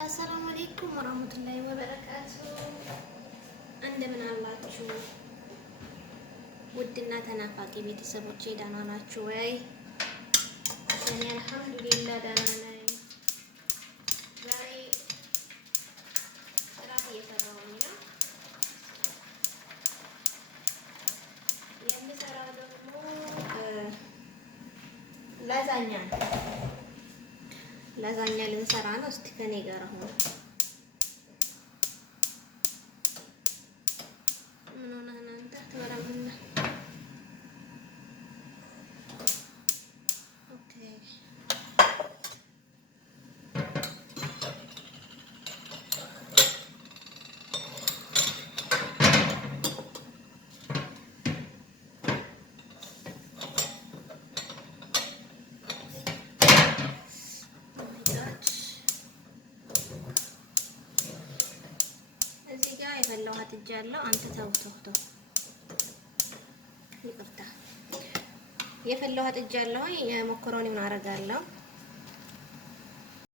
አሰላሙ አለይኩም ወራህመቱላሂ ወበረካቱ። እንደምን አላችሁ ውድና ተናፋቂ ቤተሰቦቼ? ደህና ናችሁ ወይ? እኔ አልሐምዱሊላህ ደህና ነኝ። ዛሬ እራት እየሰራሁኝ ነው። የምሰራው ደግሞ ላዛኛ ልንሰራ ነው። እስቲ ከኔ ጋር አሁን ምን ሆነህ ነው አንተ ትበላምና? ኦኬ የፈላው አጥጃለሁ። አንተ ተው ይቅርታ። የፈላው አጥጃለሁ። የመኮሮኒውን አረጋለሁ።